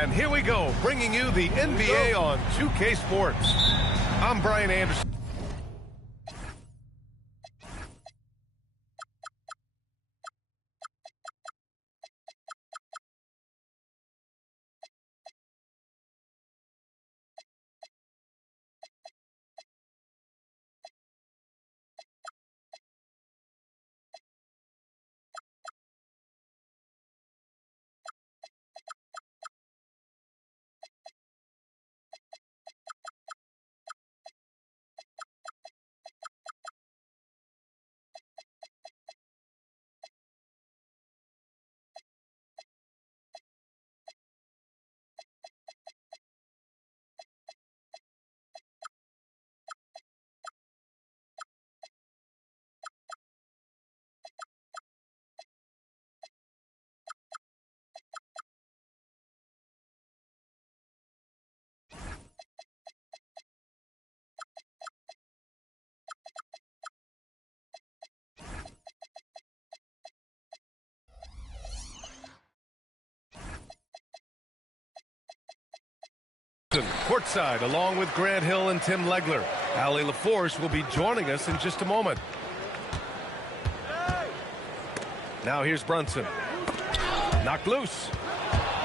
And here we go, bringing you the NBA on 2K Sports. I'm Brian Anderson. Courtside, along with Grant Hill and Tim Legler. Allie LaForce will be joining us in just a moment. Now here's Brunson. Knocked loose.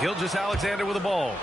Gilgeous-Alexander with the ball.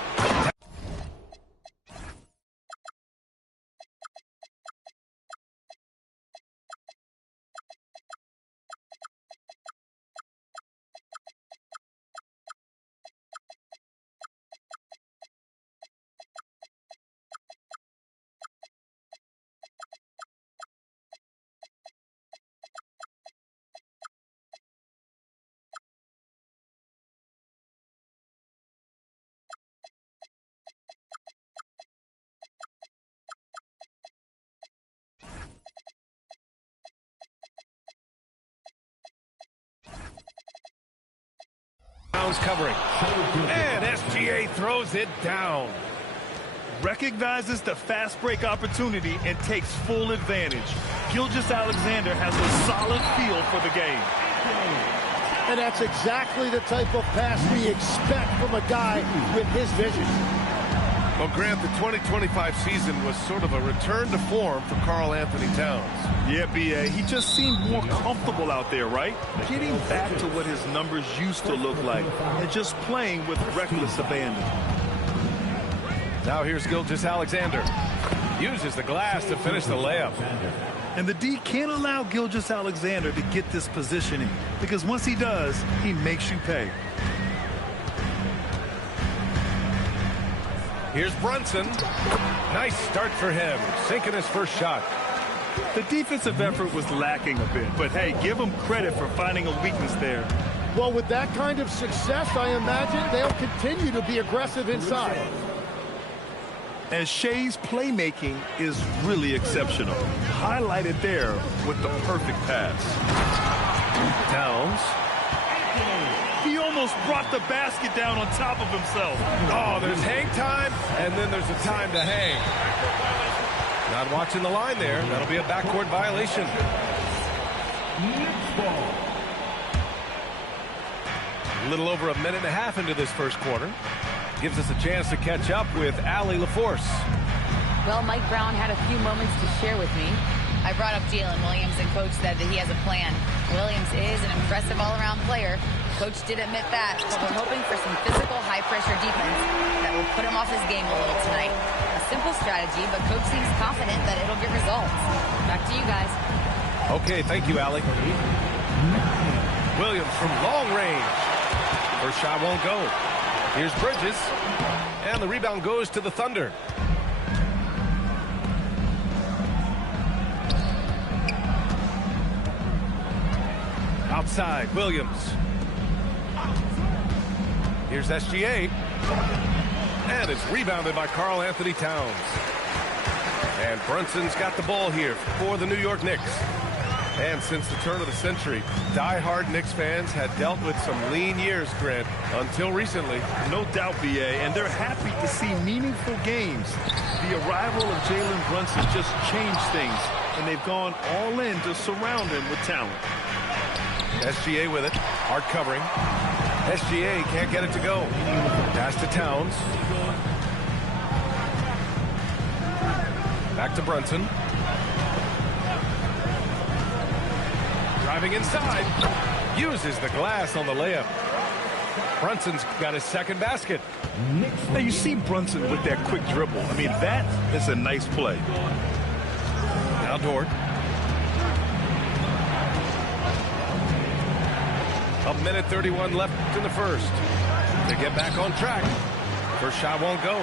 Covering. And SGA throws it down. Recognizes the fast break opportunity and takes full advantage. Gilgeous-Alexander has a solid feel for the game. And that's exactly the type of pass we expect from a guy with his vision. Well, Grant, the 2025 season was sort of a return to form for Karl Anthony Towns. Yeah, B.A. He just seemed more comfortable out there, right? Getting back to what his numbers used to look like and just playing with reckless abandon. Now here's Gilgeous-Alexander. Uses the glass to finish the layup. And the D can't allow Gilgeous-Alexander to get this positioning because once he does, he makes you pay. Here's Brunson. Nice start for him, sinking his first shot. The defensive effort was lacking a bit, but hey, give him credit for finding a weakness there. Well, with that kind of success, I imagine they'll continue to be aggressive inside. And Shea's playmaking is really exceptional. Highlighted there with the perfect pass. Towns. He almost brought the basket down on top of himself. Oh, there's hang time, and then there's a time to hang. Not watching the line there. That'll be a backcourt violation. A little over a minute and a half into this first quarter. Gives us a chance to catch up with Allie LaForce. Well, Mike Brown had a few moments to share with me. I brought up Jalen Williams, and Coach said that he has a plan. Williams is an impressive all-around player. Coach did admit that, but we're hoping for some physical, high-pressure defense that will put him off his game a little tonight. A simple strategy, but Coach seems confident that it'll get results. Back to you guys. Okay, thank you, Allie. Williams from long range. First shot won't go. Here's Bridges, and the rebound goes to the Thunder. Outside, Williams. Here's SGA. And it's rebounded by Karl Anthony Towns. And Brunson's got the ball here for the New York Knicks. And since the turn of the century, die-hard Knicks fans had dealt with some lean years, Grant, until recently. No doubt, B.A., and they're happy to see meaningful games. The arrival of Jalen Brunson just changed things, and they've gone all in to surround him with talent. SGA with it, hard covering. SGA can't get it to go. Pass to Towns. Back to Brunson. Driving inside. Uses the glass on the layup. Brunson's got his second basket. Now you see Brunson with that quick dribble. I mean, that is a nice play. Now Dort. A minute 31 left in the first. To get back on track. First shot won't go.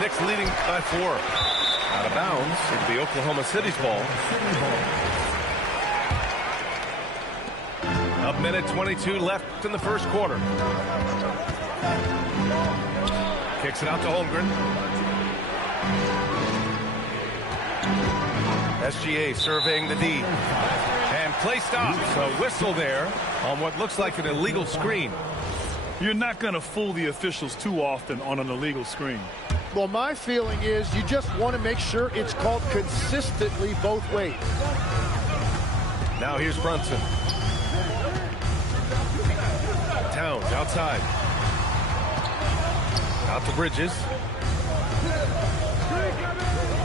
Knicks leading by 4. Out of bounds. It'll be Oklahoma City's ball. A minute 22 left in the first quarter. Kicks it out to Holmgren. SGA surveying the D. And play stops. A whistle there on what looks like an illegal screen. You're not going to fool the officials too often on an illegal screen. Well, my feeling is you just want to make sure it's called consistently both ways. Now here's Brunson. Towns outside. Out to Bridges.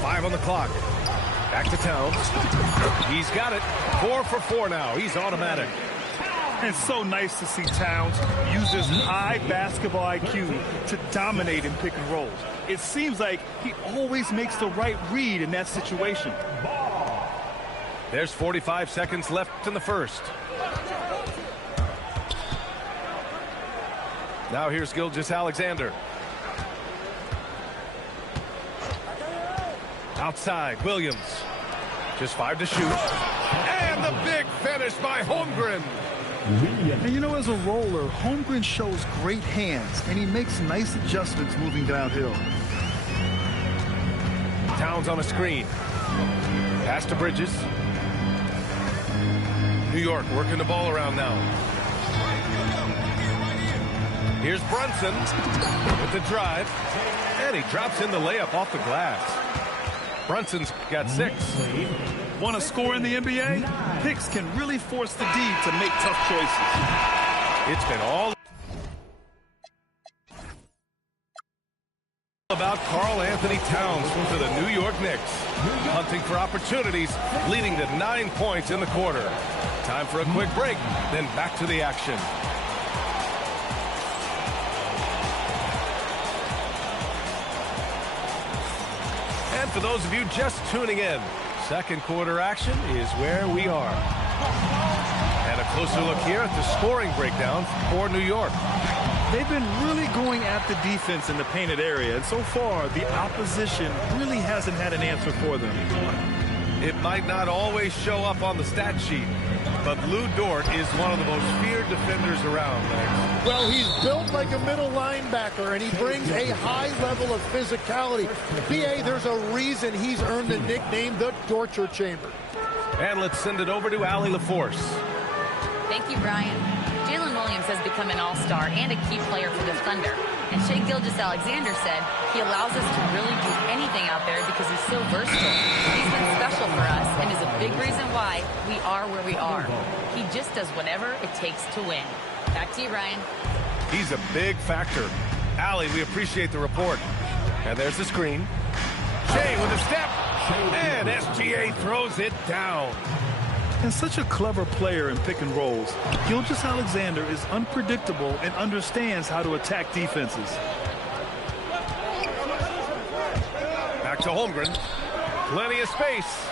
5 on the clock. Back to Towns. He's got it. 4 for 4 now. He's automatic. And so nice to see Towns use his high basketball IQ to dominate in pick and rolls. It seems like he always makes the right read in that situation. There's 45 seconds left in the first. Now here's Gilgeous-Alexander. Outside, Williams. Just 5 to shoot. And the big finish by Holmgren. And you know, as a roller, Holmgren shows great hands, and he makes nice adjustments moving downhill. Towns on a screen. Pass to Bridges. New York working the ball around now. Here's Brunson with the drive. And he drops in the layup off the glass. Brunson's got 6. Want to score in the NBA? Picks can really force the D to make tough choices. It's been all about Karl Anthony Towns for the New York Knicks. Hunting for opportunities, leading to 9 points in the quarter. Time for a quick break, then back to the action. And for those of you just tuning in, second quarter action is where we are. And a closer look here at the scoring breakdown for New York. They've been really going at the defense in the painted area, and so far the opposition really hasn't had an answer for them. It might not always show up on the stat sheet, but Lou Dort is one of the most feared defenders around. Well, he's built like a middle linebacker, and he brings a high level of physicality. B.A., there's a reason he's earned the nickname the Torture Chamber. And let's send it over to Allie LaForce. Thank you, Brian. Jalen Williams has become an all-star and a key player for the Thunder. And Shai Gilgeous-Alexander said he allows us to really do anything out there because he's so versatile. He's been special for us and is a big reason why we are where we are. He just does whatever it takes to win. Back to you, Ryan. He's a big factor. Allie, we appreciate the report. And there's the screen. Shai with a step. And SGA throws it down. And such a clever player in pick and rolls, Gilgeous-Alexander is unpredictable and understands how to attack defenses. Back to Holmgren. Plenty of space.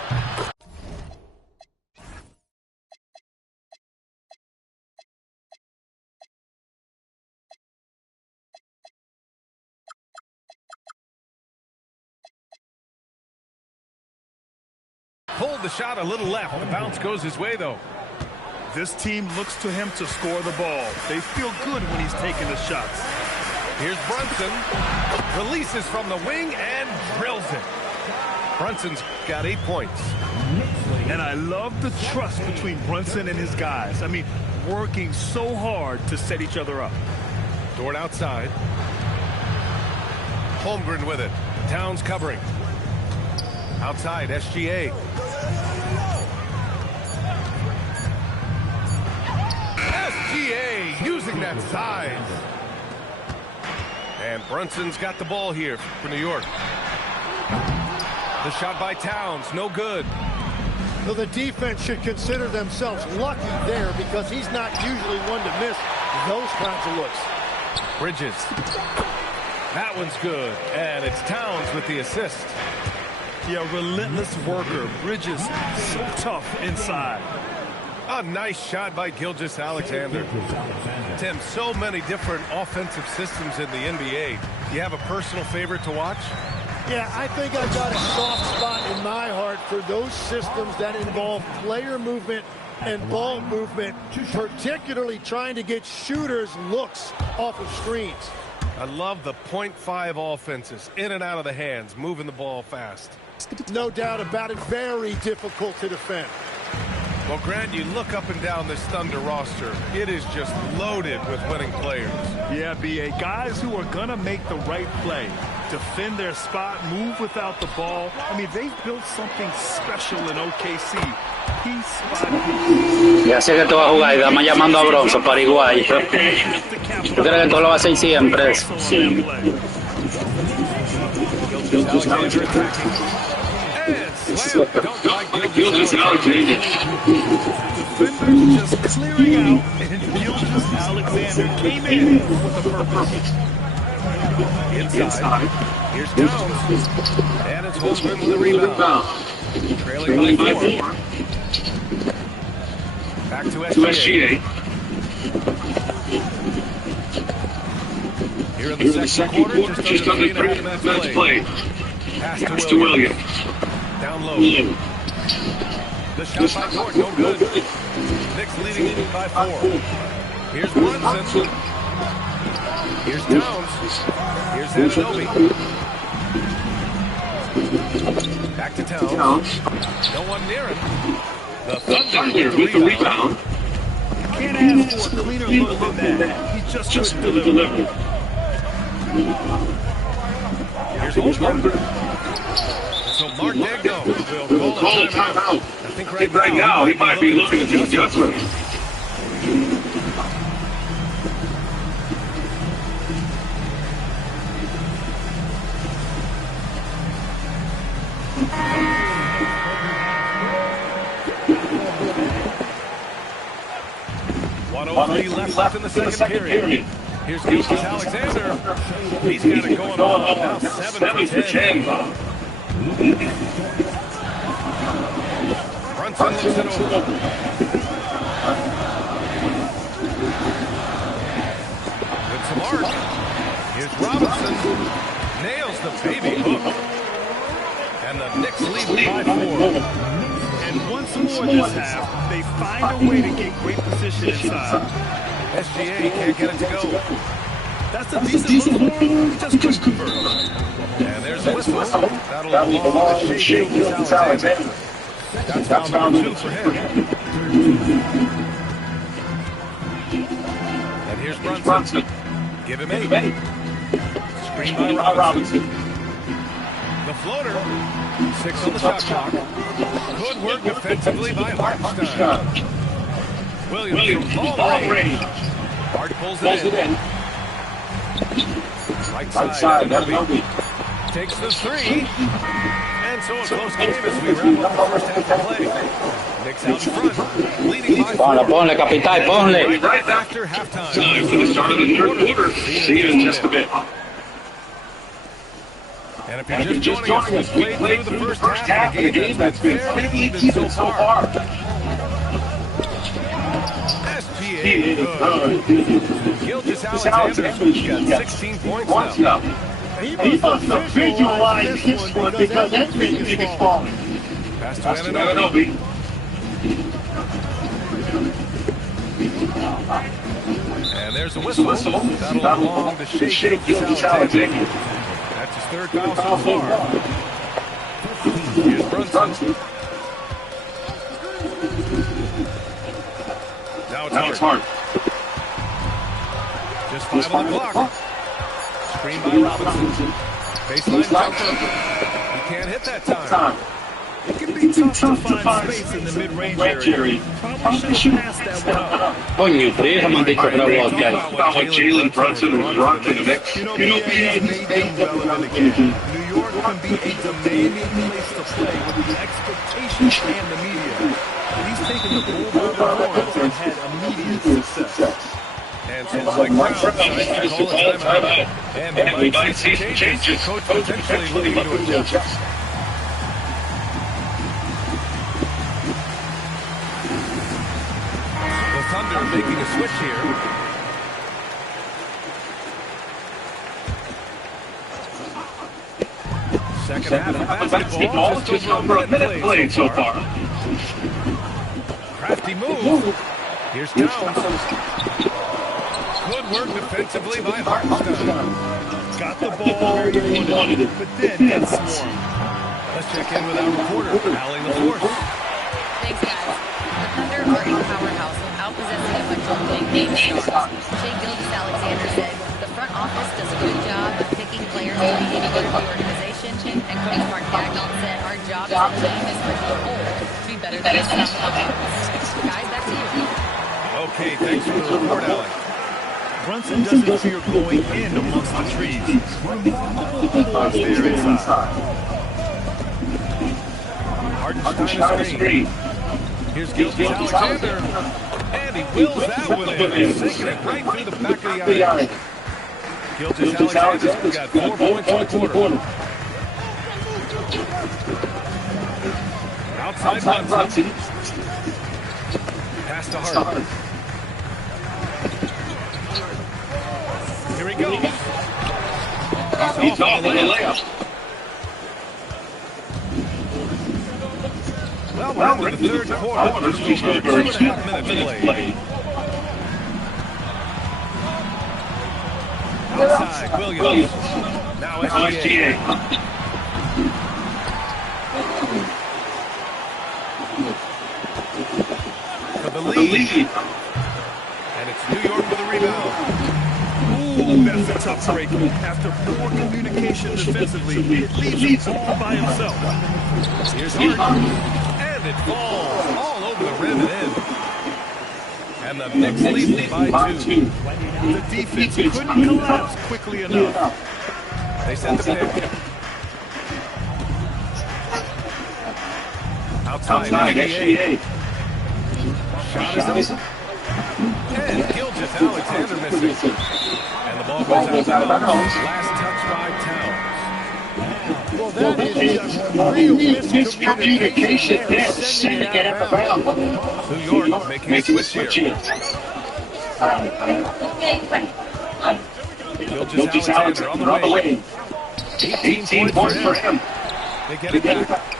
Pulled the shot a little left. The bounce goes his way, though. This team looks to him to score the ball. They feel good when he's taking the shots. Here's Brunson. Releases from the wing and drills it. Brunson's got 8 points. And I love the trust between Brunson and his guys. I mean, working so hard to set each other up. Dort outside. Holmgren with it. Towns covering. Outside, SGA. SGA using that size. And Brunson's got the ball here for New York. The shot by Towns, no good. So the defense should consider themselves lucky there because he's not usually one to miss those kinds of looks. Bridges. That one's good. And it's Towns with the assist. Yeah, relentless worker. Bridges, so tough inside. A nice shot by Gilgeous-Alexander. Tim, so many different offensive systems in the NBA. You have a personal favorite to watch? Yeah, I think I've got a soft spot in my heart for those systems that involve player movement and ball movement, particularly trying to get shooters looks off of screens. I love the .5 offenses, in and out of the hands, moving the ball fast. No doubt about it, very difficult to defend. Well, Grant, you look up and down this Thunder roster. It is just loaded with winning players. Yeah, B.A. Guys who are going to make the right play, defend their spot, move without the ball. I mean, they've built something special in OKC. Piece by piece. Ya sé que tú vas a jugar y estamos llamando a Bronson para igual. Yo creo que tú lo vas a hacer siempre. Sí. Gilgeous-Alexander. Defenders just clearing out, and Gilgeous-Alexander came in with a purpose. Inside. Here's Towns. And it's Holmgren with a rebound. Trailing by 4. Back to SGA. Here in the second quarter, just under 3 minutes played. Pass to Williams. Down low. The shot by Dort, no good. Knicks leading by 4. Here's Brunson. Here's Towns. Here's Anunoby. Back to Towns. No one near him. The Thunder with the rebound. You can't ask for a cleaner look than that. He just couldn't deliver. Here's Holmgren. So Mark Degno will call a timeout. I think right now he might be looking at the adjustment. Left in the second period. Here's Gilgeous-Alexander. He's got it going on. Now 7 for 10. Brunson looks it over. With some arc. Here's Robinson. Nails the baby hook. And the Knicks lead by 4. And once more this half, they find a way to get great position inside. SGA can't get it to go. That's a decent look for him. He just couldn't convert. And there's a whistle. That'll belong to Shea Gilgeous-Alexander. That's foul number 2 for him. And here's Brunson. Give him 8. Screen by Robinson. The floater. 6 on the shot clock. Good work defensively by Hartenstein. Williams from ball range. Hart pulls it in. Right side, Anunoby takes the 3. And so a close game as we wrap up the first half of play. Knicks out in front, leading by 4. Ponle, capital, ponle. Right after halftime. Time for the start of the third quarter. See you in just a bit. And if you're just joining us, we played through the first half of the game that's been fairly even so far. SGA good. Gilgeous-Alexander's got 16 points now. He must have visualized this one because everything is falling. Pass to Anunoby. And there's a whistle. That'll belong to Shea Gilgeous-Alexander. That's his 3rd foul so far. Here's Brunson. Now it's Hart. Just 5 on the clock. Screen by Robinson. Baseline jumper. He can't hit that time. It can be tough to find space in the mid-range area. Probably should have passed that one up. Coño, pero esa maldita otra Talk boca. about what Jalen Brunson was brought to the Knicks. You know, he's made them relevant again. New York can be a demanding place to play with the expectations and the media. But he's taken the bull by the horns and had immediate success. And so Mike Brown decides to call a timeout. And we might see some changes. Coach potentially looking to adjust. The Thunder making a switch here. Second half of basketball, just over a minute played so far. Crafty move. Here's Towns. Good work defensively by Hartenstein. Got the ball where he wanted it, but then got swarmed. Let's check in with our reporter, Allie LaForce. Thanks, guys. The Thunder are a powerhouse without possessing a bunch of big-name stars. Shea Gilgeous-Alexander said, the front office does a good job of picking players to be integral to the organization, and Coach Mark Gagnon said, our job as a team is for the whole to be better than the sum of the parts. Guys, back to you. Okay, thanks for the report, Allie. Brunson doesn't fear going in amongst the trees. Boards there inside. Hartenstein on the screen. Here's Gilgeous-Alexander. And he wills that one in, sinking it right through the back of the eye. Gilgeous-Alexander's got 4 points in the quarter. Outside Brunson. Pass to Hart. Here he goes. He's off on the layup. Well, we're in the third quarter. Just over 2.5 minutes played. Outside, Williams. Now SGA. For the lead. And it's New York with a rebound. Ooh, that's a tough break. After poor communication defensively, it leaves him all by himself. Here's Harden. And it falls all over the rim and in. And the Knicks lead by 2. The defense couldn't collapse quickly enough. They send the pick. Outside SGA. Shot is up. And Gilgeous-Alexander missing. And the ball goes out of bounds. Last touch by Towns. Well, that is just real miscommunication there, sending it out of bounds. New York making a switch here. Gilgeous-Alexander on the way. 18 points for him. They get it back.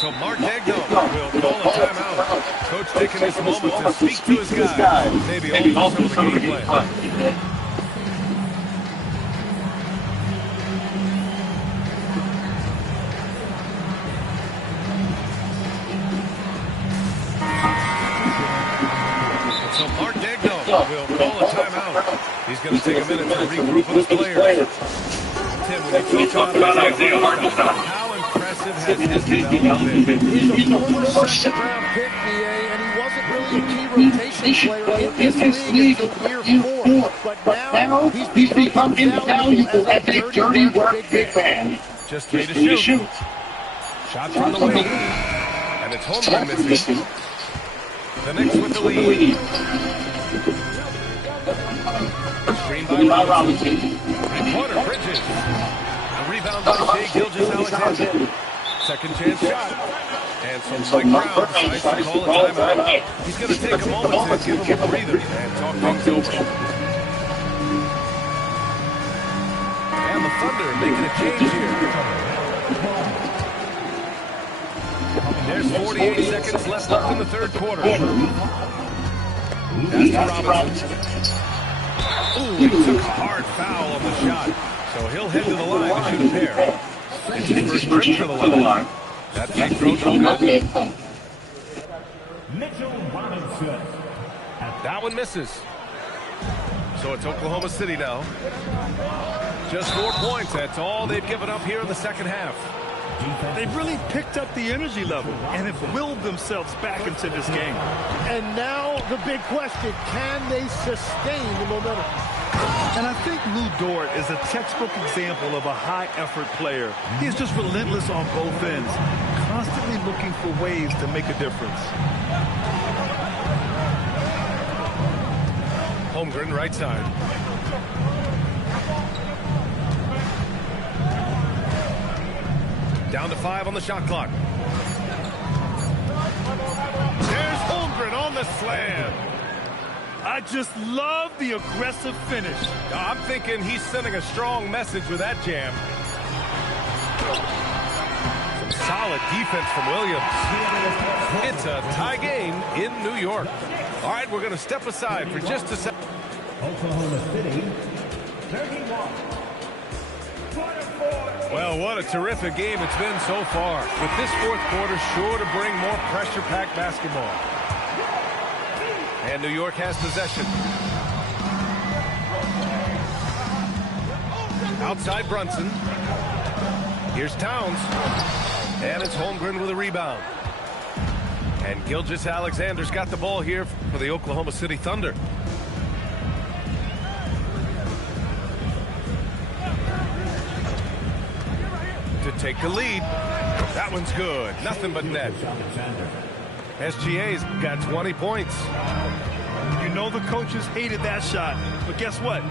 So Mark Gagnon will call a timeout. Coach taking this moment to speak to his guys. Maybe also some of the game plan. So Mark Gagnon will call a timeout. He's going to take a minute to regroup with his players. Tim, when you talk about Isaiah Hartenstein, how impressive has his development been? He's a former second-round pick, BA, and he wasn't really a key rotation player in this league until year 4. But now he's become invaluable as a dirty work big man. Just 3 to shoot. Shot from the wing. And it's Holmgren missing. The Knicks with the lead. Screen by Robinson. Three-pointer Bridges. A rebound by Shea Gilgeous-Alexander. Second chance shot. And so Mike Brown decides to call a timeout. He's going to take a moment to give him a breather and talk things over. And the Thunder making a change here. There's 48 seconds left in the third quarter. That's Robinson. Ooh, he took a hard foul on the shot. So he'll head to the line to shoot a pair. It's his first trip to the line. That free throw no good. That one misses. So it's Oklahoma City now. Just 4 points. That's all they've given up here in the second half. They've really picked up the energy level and have willed themselves back into this game. And now the big question, can they sustain the momentum? And I think Lou Dort is a textbook example of a high-effort player. He is just relentless on both ends, constantly looking for ways to make a difference. Holmgren, right side. Down to 5 on the shot clock. There's Holmgren on the slam. I just love the aggressive finish. I'm thinking he's sending a strong message with that jam. Some solid defense from Williams. It's a tie game in New York. All right, we're going to step aside for just a second. Oklahoma City, 31. Well, what a terrific game it's been so far. With this fourth quarter sure to bring more pressure-packed basketball. And New York has possession. Outside Brunson. Here's Towns. And it's Holmgren with a rebound. And Gilgeous-Alexander's got the ball here for the Oklahoma City Thunder. To take the lead. That one's good. Nothing but net. SGA's got 20 points. You know the coaches hated that shot, but guess what?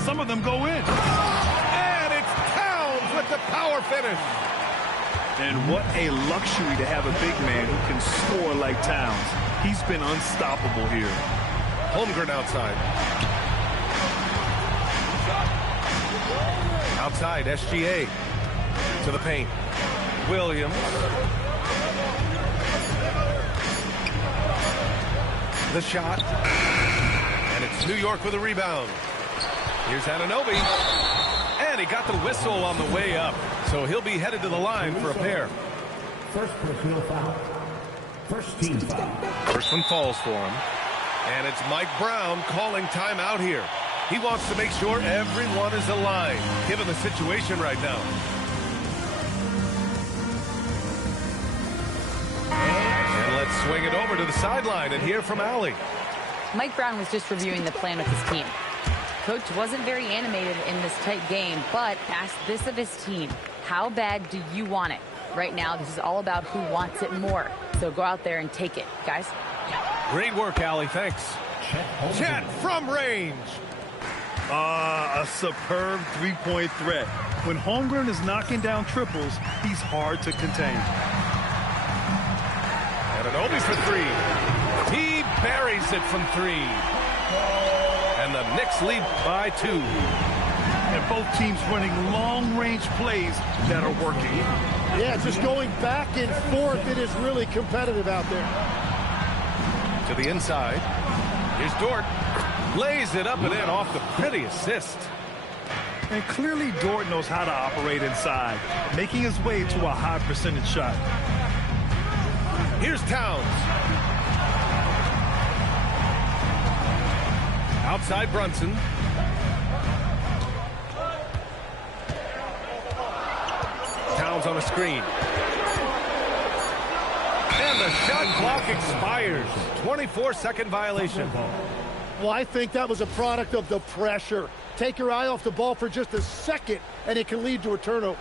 Some of them go in. And it's Towns with the power finish. And what a luxury to have a big man who can score like Towns. He's been unstoppable here. Holmgren outside. Outside, SGA. To the paint. Williams. The shot. And it's New York with a rebound. Here's Anunoby. And he got the whistle on the way up. So he'll be headed to the line for a pair. First personal foul. First team foul. First one falls for him. And it's Mike Brown calling timeout here. He wants to make sure everyone is aligned, given the situation right now. And let's swing it over to the sideline and hear from Allie. Mike Brown was just reviewing the plan with his team. Coach wasn't very animated in this tight game, but asked this of his team. How bad do you want it? Right now, this is all about who wants it more. So go out there and take it, guys. Great work, Allie. Thanks. Chet from range. A superb three-point threat. When Holmgren is knocking down triples, he's hard to contain. Anunoby for three. He buries it from three. And the Knicks lead by 2. And both teams running long-range plays that are working. Yeah, just going back and forth. It is really competitive out there. To the inside. Here's Dort. Lays it up and in off the pretty assist. And clearly Dort knows how to operate inside, making his way to a high percentage shot. Here's Towns. Outside Brunson. Towns on a screen. And the shot clock expires. 24-second violation. Well, I think that was a product of the pressure. Take your eye off the ball for just a second, and it can lead to a turnover.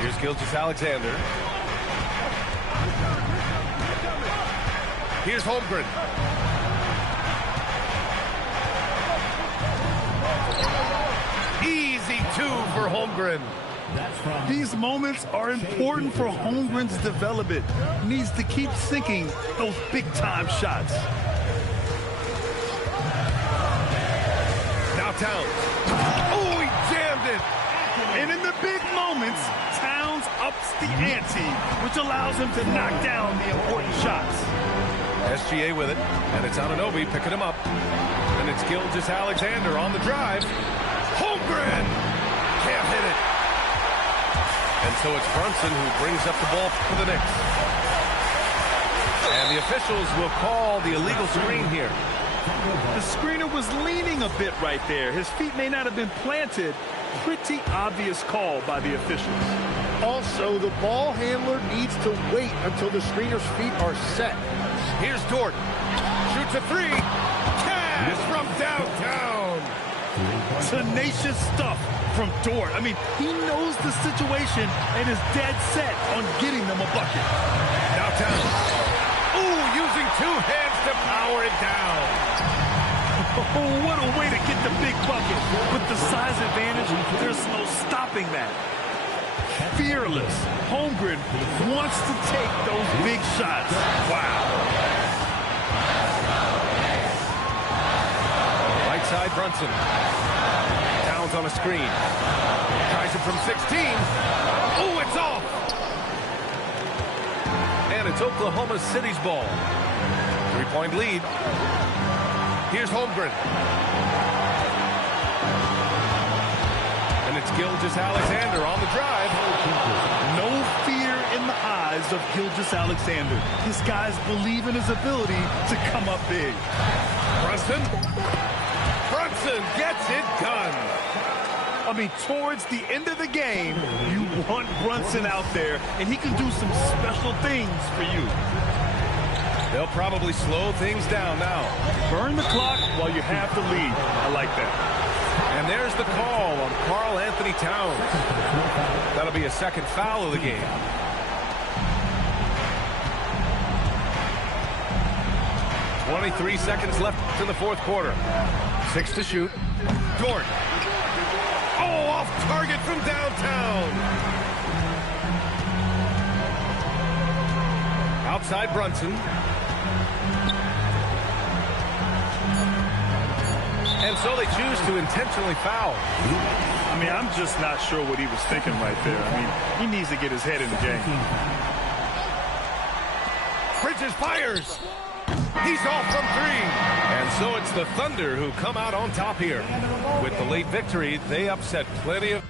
Here's Gilgeous-Alexander. Here's Holmgren. Easy 2 for Holmgren. These moments are important for Holmgren's development. He needs to keep sinking those big-time shots. Now Towns. Oh, he jammed it. And in the big moments, Towns ups the ante, which allows him to knock down the important shots. SGA with it, and it's Anunoby picking him up. And it's Gilgeous-Alexander on the drive. Holmgren can't hit it. And so it's Brunson who brings up the ball for the Knicks. And the officials will call the illegal screen here. The screener was leaning a bit right there. His feet may not have been planted, pretty obvious call by the officials. Also, the ball handler needs to wait until the screener's feet are set. Here's Dort. Shoots a three. Cash from downtown. Tenacious stuff from Dort. I mean, he knows the situation and is dead set on getting them a bucket. Downtown. Ooh, using two hands to power it down. Oh, what a way to get the big bucket. With the size advantage, there's no stopping that. Fearless. Holmgren wants to take those big shots. Wow. Right side, Brunson. Towns on a screen. Tries it from 16. Oh, it's off. And it's Oklahoma City's ball. 3-point lead. Here's Holmgren. And it's Gilgeous-Alexander on the drive. No fear in the eyes of Gilgeous-Alexander. His guys believe in his ability to come up big. Brunson gets it done. I mean, towards the end of the game, you want Brunson out there, and he can do some special things for you. They'll probably slow things down now. Burn the clock while you have the lead. I like that. And there's the call on Karl Anthony Towns. That'll be a second foul of the game. .23 seconds left in the fourth quarter. 6 to shoot. Dort. Oh, off target from downtown. Outside Brunson. And so they choose to intentionally foul. I mean, I'm just not sure what he was thinking right there. I mean, he needs to get his head in the game. Bridges fires. He's off from three. And so it's the Thunder who come out on top here. With the late victory, they upset plenty of...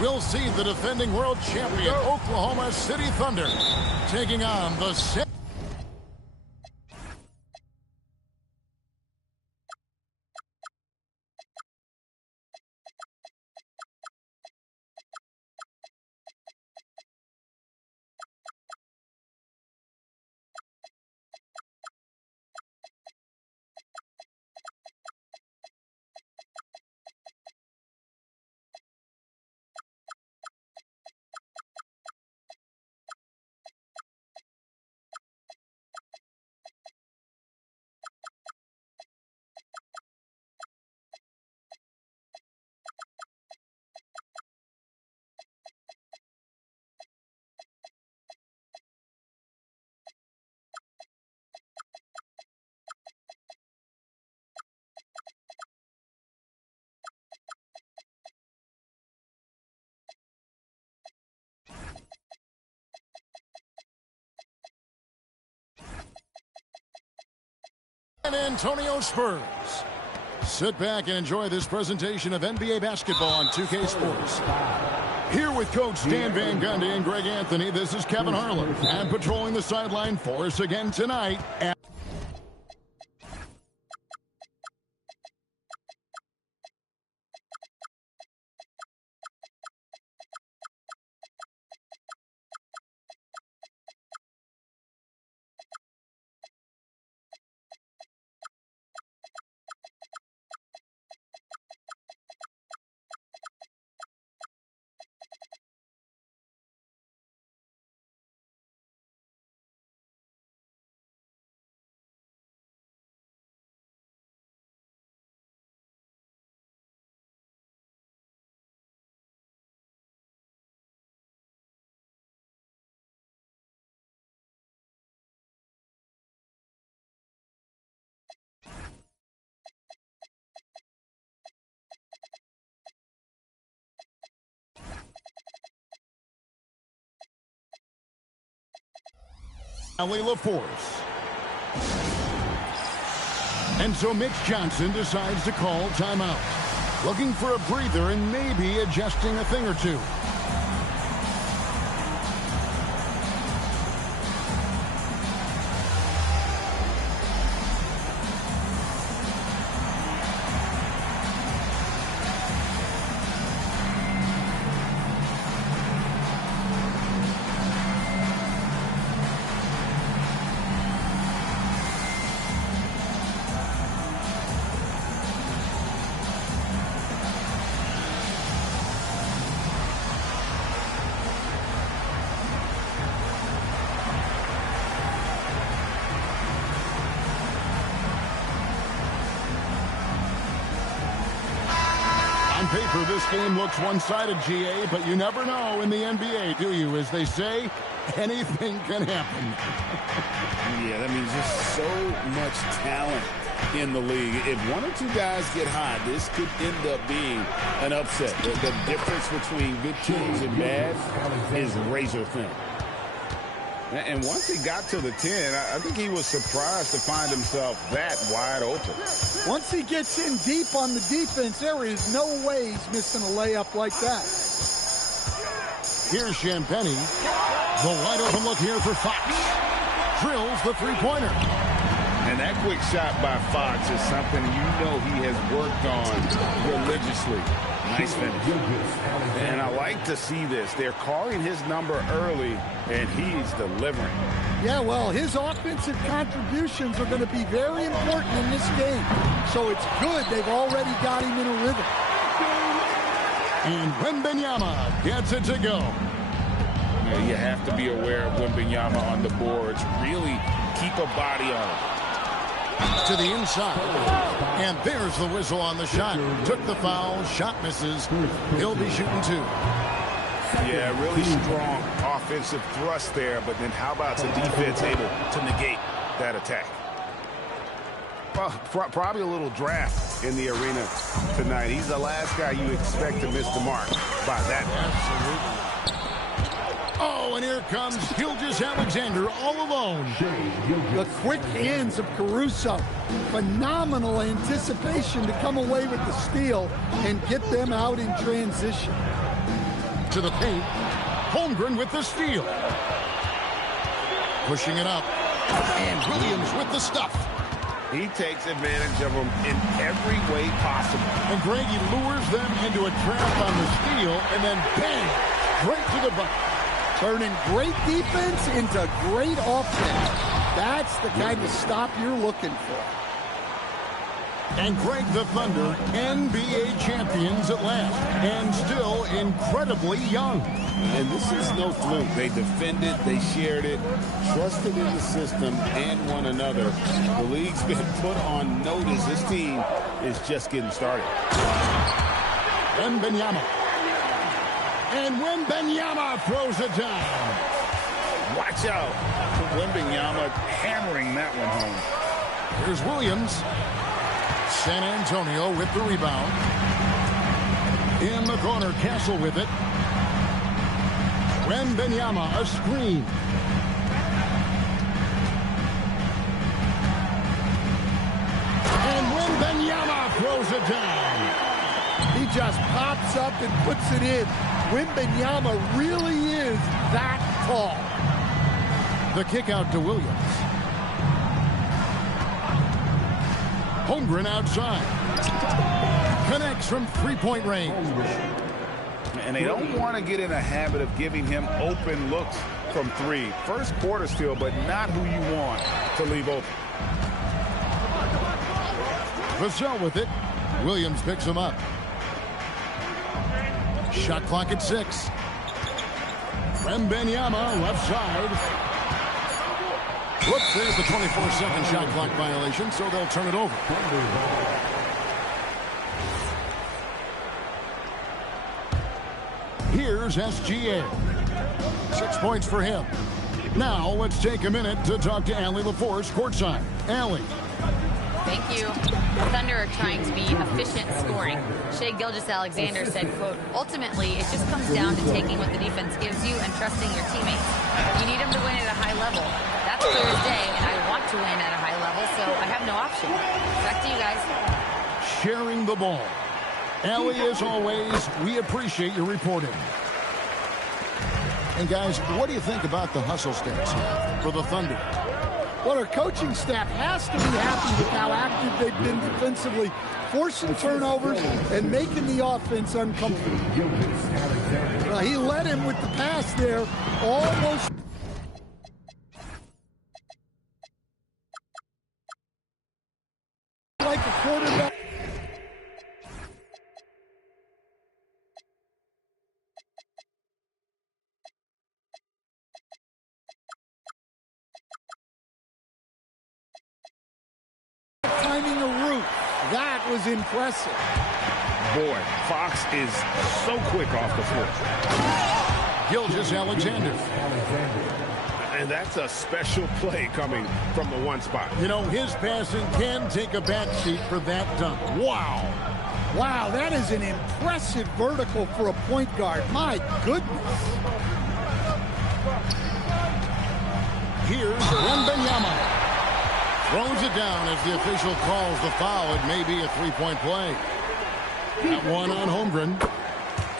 We'll see the defending world champion, Oklahoma City Thunder, taking on the... San Antonio Spurs. Sit back and enjoy this presentation of NBA basketball on 2K Sports. Here with Coach Dan Van Gundy and Greg Anthony, this is Kevin Harlan. And patrolling the sideline for us again tonight. Ali LaForce. And so Mitch Johnson decides to call timeout. Looking for a breather and maybe adjusting a thing or two. On paper, this game looks one-sided, GA, but you never know in the NBA, do you? As they say, anything can happen. Yeah, that means just so much talent in the league. If one or two guys get hot, this could end up being an upset. The difference between good teams and bad is razor thin. And once he got to the 10, I think he was surprised to find himself that wide open. Once he gets in deep on the defense, there is no way he's missing a layup like that. Here's Champagnie. The wide open look here for Fox. Drills the three-pointer. And that quick shot by Fox is something you know he has worked on religiously. Nice finish. And I like to see this. They're calling his number early, and he's delivering. Yeah, well, his offensive contributions are going to be very important in this game. So it's good they've already got him in a rhythm. And Wembanyama gets it to go. Yeah, you have to be aware of Wembanyama on the boards. Really keep a body on him. To the inside. And there's the whistle on the shot. Took the foul. Shot misses. He'll be shooting two. Yeah, really strong offensive thrust there. But then how about the defense able to negate that attack? Well, probably a little draft in the arena tonight. He's the last guy you expect to miss the mark by that. Absolutely. Oh, and here comes Gilgeous-Alexander all alone. The quick hands of Caruso. Phenomenal anticipation to come away with the steal and get them out in transition. To the paint. Holmgren with the steal. Pushing it up. And Williams with the stuff. He takes advantage of them in every way possible. And Greg, he lures them into a trap on the steal, and then bang, right to the bucket. Turning great defense into great offense. That's the kind of stop you're looking for. And Greg, the Thunder, NBA champions at last, and still incredibly young. And this is no fluke. They defended, they shared it, trusted in the system and one another. The league's been put on notice. This team is just getting started. Wembanyama. And Wembanyama throws it down. Watch out. Wembanyama hammering that one home. Here's Williams. San Antonio with the rebound. In the corner, Castle with it. Wembanyama, a screen. And Wembanyama throws it down. He just pops up and puts it in. Wembanyama really is that tall. The kick out to Williams. Holmgren outside. Connects from three-point range. And they don't want to get in a habit of giving him open looks from three. First quarter still, but not who you want to leave open. Vassell with it. Williams picks him up. Shot clock at 6. Wembanyama left side. Whoops, there's the 24-second shot clock violation, so they'll turn it over. Here's SGA. 6 points for him. Now let's take a minute to talk to Ali LaForce courtside. Ali. Thank you. The Thunder are trying to be efficient scoring. Shai Gilgeous-Alexander said, quote, ultimately, it just comes down to taking what the defense gives you and trusting your teammates. You need them to win at a high level. That's clear as day, and I want to win at a high level, so I have no option. Back to you guys. Sharing the ball. Ellie, as always, we appreciate your reporting. And guys, what do you think about the hustle stats here for the Thunder? Well, our coaching staff has to be happy with how active they've been defensively, forcing turnovers and making the offense uncomfortable. He led him with the pass there, almost. Like a quarterback. Timing a route. That was impressive. Boy, Fox is so quick off the foot. Gilgeous-Alexander. And that's a special play coming from the one spot. You know, his passing can take a backseat for that dunk. Wow. Wow, that is an impressive vertical for a point guard. My goodness. Here's Wembanyama. Throws it down as the official calls the foul. It may be a three-point play. That one on Holmgren.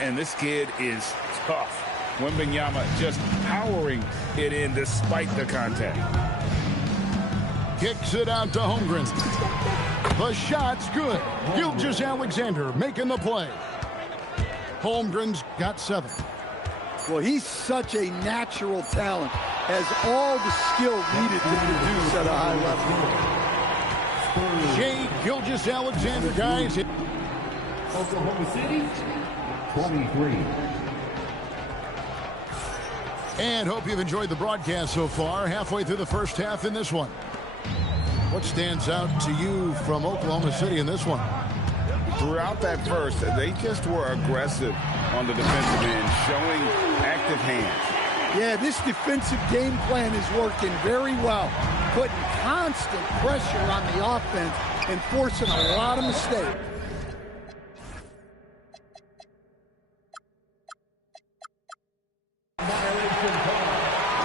And this kid is tough. Wembanyama just powering it in despite the contact. Kicks it out to Holmgren. The shot's good. Gilgeous-Alexander making the play. Holmgren's got 7. Well, he's such a natural talent. Has all the skill needed to produce at a high level. Shai Gilgeous-Alexander, guys. Oklahoma City, 23. And hope you've enjoyed the broadcast so far. Halfway through the first half in this one. What stands out to you from Oklahoma City in this one? Throughout that first, they just were aggressive on the defensive end, showing active hands. Yeah, this defensive game plan is working very well, putting constant pressure on the offense and forcing a lot of mistakes.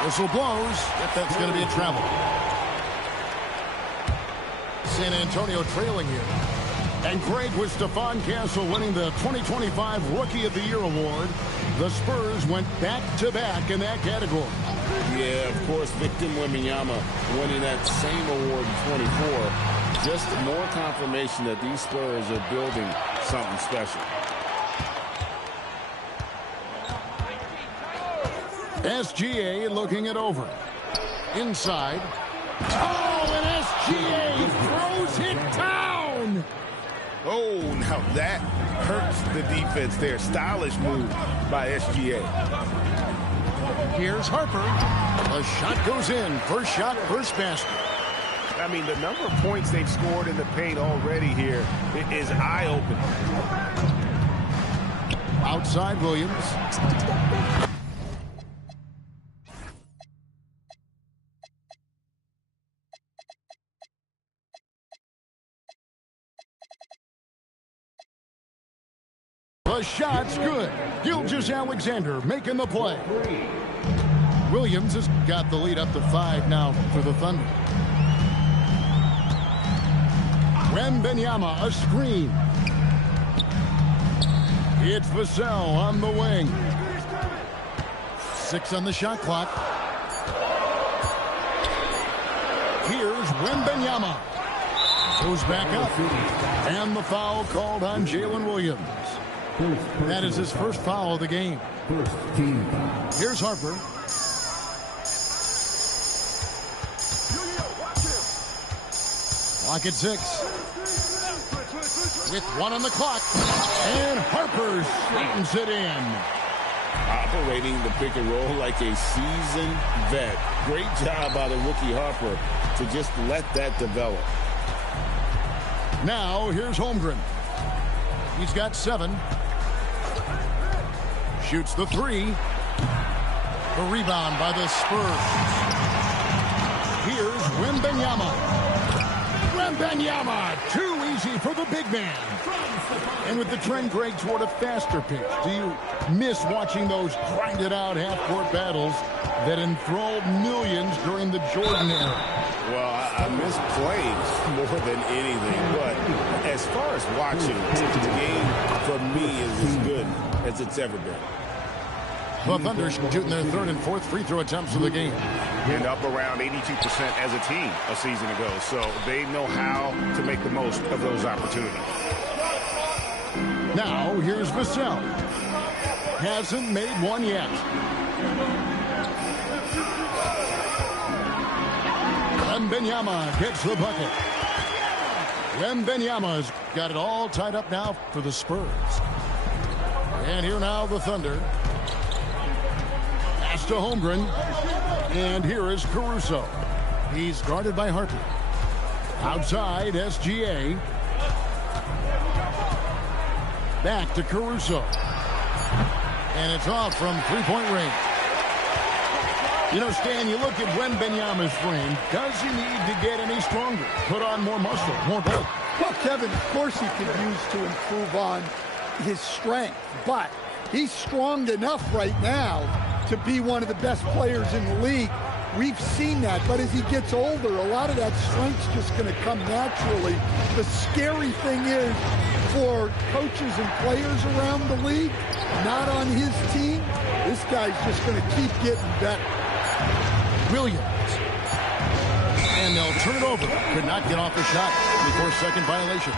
Whistle blows. If that's going to be a travel. San Antonio trailing here. And Greg, with Stephon Castle winning the 2025 Rookie of the Year award, the Spurs went back-to-back in that category. Yeah, of course, Victor Wembanyama winning that same award in 24. Just more confirmation that these Spurs are building something special. SGA looking it over. Inside. Oh, and SGA throws it down! Oh, now that hurts the defense there. Stylish move by SGA. Here's Harper. The shot goes in. First shot, first basket. I mean, the number of points they've scored in the paint already here is eye-opening. Outside Williams. The shot's good. Gilgeous-Alexander making the play. Williams has got the lead up to 5 now for the Thunder. Wembanyama, a screen. It's Vassell on the wing. 6 on the shot clock. Here's Wembanyama. Goes back up. And the foul called on Jalen Williams. That is his first foul of the game. Here's Harper. Clock at 6. With 1 on the clock. And Harper straightens it in. Operating the pick and roll like a seasoned vet. Great job by the rookie Harper to just let that develop. Now here's Holmgren. He's got 7. Shoots the 3. The rebound by the Spurs. Here's Wembanyama. Wembanyama, 2 he easy for the big man. And with the trend, Greg, toward a faster pitch, do you miss watching those grinded-out half-court battles that enthralled millions during the Jordan era? Well, I miss playing more than anything, but as far as watching, the game for me is as good as it's ever been. The Thunder shooting their third and fourth free throw attempts of the game. And up around 82% as a team a season ago, so they know how to make the most of those opportunities. Now, here's Vassell. Hasn't made one yet. Wembanyama gets the bucket. Wembanyama's got it all tied up now for the Spurs. And here now the Thunder. Pass to Holmgren. And here is Caruso. He's guarded by Harper. Outside, SGA. Back to Caruso. And it's off from three-point range. You know, Stan, you look at Wembanyama's frame. Does he need to get any stronger? Put on more muscle, more bulk? Well, Kevin, of course he could use to improve on his strength, but he's strong enough right now to be one of the best players in the league. We've seen that, but as he gets older, a lot of that strength's just going to come naturally. The scary thing is, for coaches and players around the league, not on his team, this guy's just going to keep getting better. Williams. And they'll turn it over. Could not get off the shot before second violation.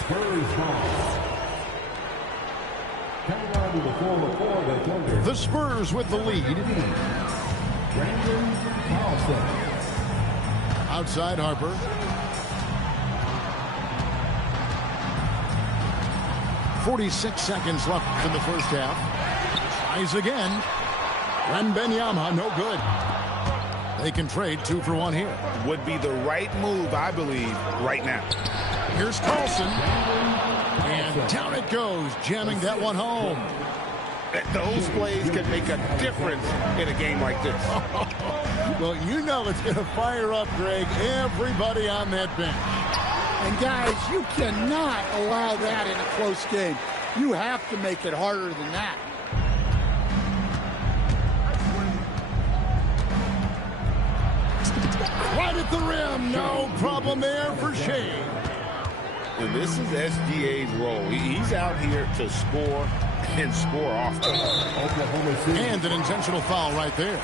Spurs ball. Coming on to the floor for the Thunder. The Spurs with the lead. Brandon Carlson. Outside Harper. .46 seconds left in the first half. Tries again. Wembanyama, no good. They can trade 2 for 1 here. Would be the right move, I believe, right now. Here's Carlson. And down it goes, jamming that one home. Those plays can make a difference in a game like this. Well, you know it's going to fire up, Greg, everybody on that bench. And guys, you cannot allow that in a close game. You have to make it harder than that. Right at the rim, no problem there for Shea. And this is SGA's role. He's out here to score and score often. And an intentional foul right there.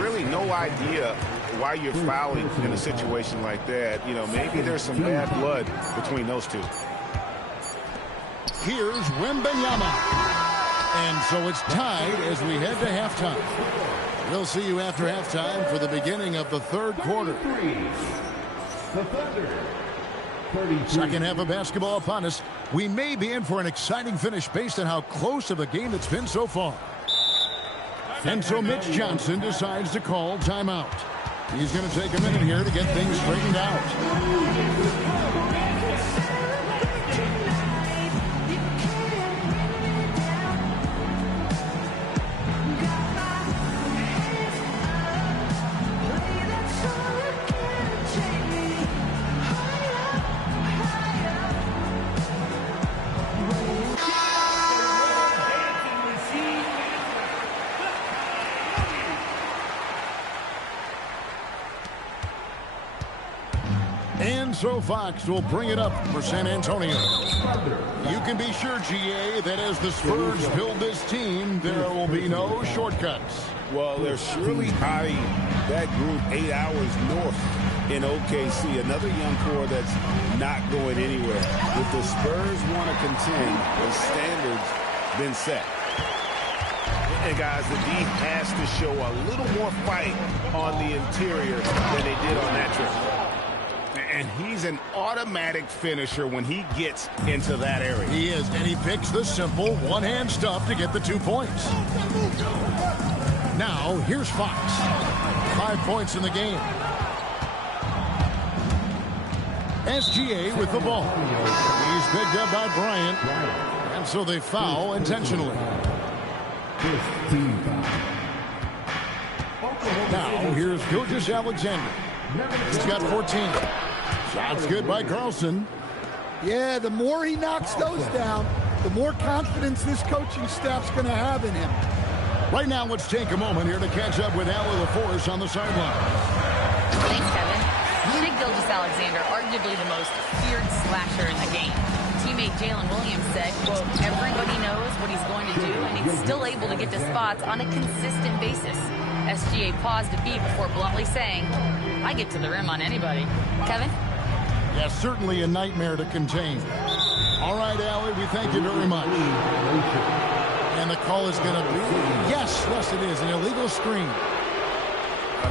Really no idea why you're fouling in a situation like that. You know, maybe there's some bad blood between those two. Here's Wembanyama. And so it's tied as we head to halftime. We'll see you after halftime for the beginning of the third quarter. Second half of basketball upon us. We may be in for an exciting finish based on how close of a game it's been so far. And so Mitch Johnson decides to call timeout. He's going to take a minute here to get things straightened out. So Fox will bring it up for San Antonio. You can be sure, GA, that as the Spurs build this team, there will be no shortcuts. Well, they're surely hiding that group 8 hours north in OKC. Another young core that's not going anywhere. If the Spurs want to contend, the standard's been set. And guys, the D has to show a little more fight on the interior than they did on that trip. And he's an automatic finisher when he gets into that area. He is, and he picks the simple one-hand stuff to get the 2 points. Now, here's Fox. 5 points in the game. SGA with the ball. He's picked up by Bryant. And so they foul intentionally. Now, here's Gilgeous Alexander. He's got 14. Shots good by Carlson. Yeah, the more he knocks those down, the more confidence this coaching staff's going to have in him. Right now, let's take a moment here to catch up with Allie LaForce on the sideline. Thanks, Kevin. Shea Gilgeous-Alexander, arguably the most feared slasher in the game. Teammate Jalen Williams said, quote, everybody knows what he's going to do, and he's still able to get to spots on a consistent basis. SGA paused a beat before bluntly saying, I get to the rim on anybody. Kevin? Yeah, certainly a nightmare to contain. All right, Allie, we thank you very much. And the call is going to be, yes, it is, an illegal screen.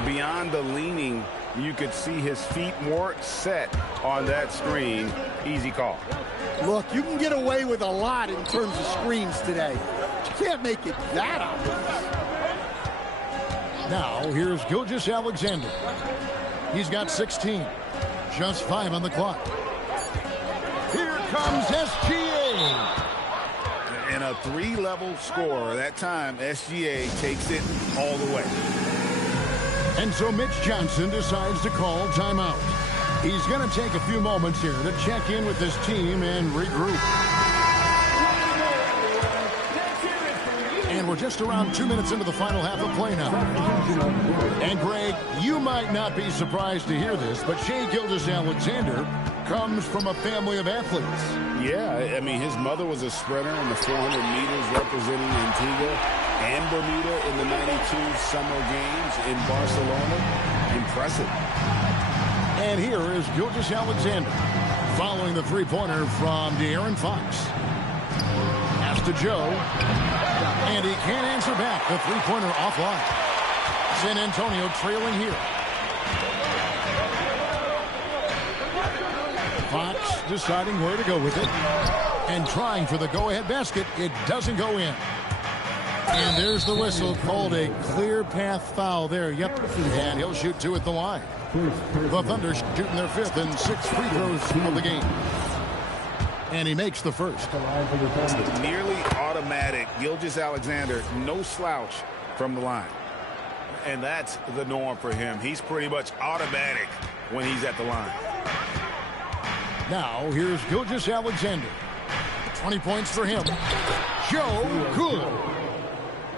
Beyond the leaning, you could see his feet more set on that screen. Easy call. Look, you can get away with a lot in terms of screens today. You can't make it that obvious. Now, here's Gilgeous-Alexander. He's got 16. Just 5 on the clock. Here comes SGA. And a 3-level score. That time, SGA takes it all the way. And so Mitch Johnson decides to call timeout. He's going to take a few moments here to check in with his team and regroup. And we're just around 2 minutes into the final half of play now. And Greg, you might not be surprised to hear this, but Shea Gilgeous-Alexander comes from a family of athletes. Yeah, I mean, his mother was a sprinter in the 400 meters representing Antigua and Bermuda in the 92 Summer Games in Barcelona. Impressive. And here is Gilgeous-Alexander following the three-pointer from De'Aaron Fox. Pass to Joe. And he can't answer back. The three-pointer offline. San Antonio trailing here. Fox deciding where to go with it. And trying for the go-ahead basket. It doesn't go in. And there's the whistle, called a clear path foul there. Yep. And he'll shoot 2 at the line. The Thunder shooting their 5th and 6th free throws of the game. And he makes the first. Nearly automatic. Gilgeous-Alexander, no slouch from the line. And that's the norm for him. He's pretty much automatic when he's at the line. Now, here's Gilgeous-Alexander. 20 points for him. Joe Good.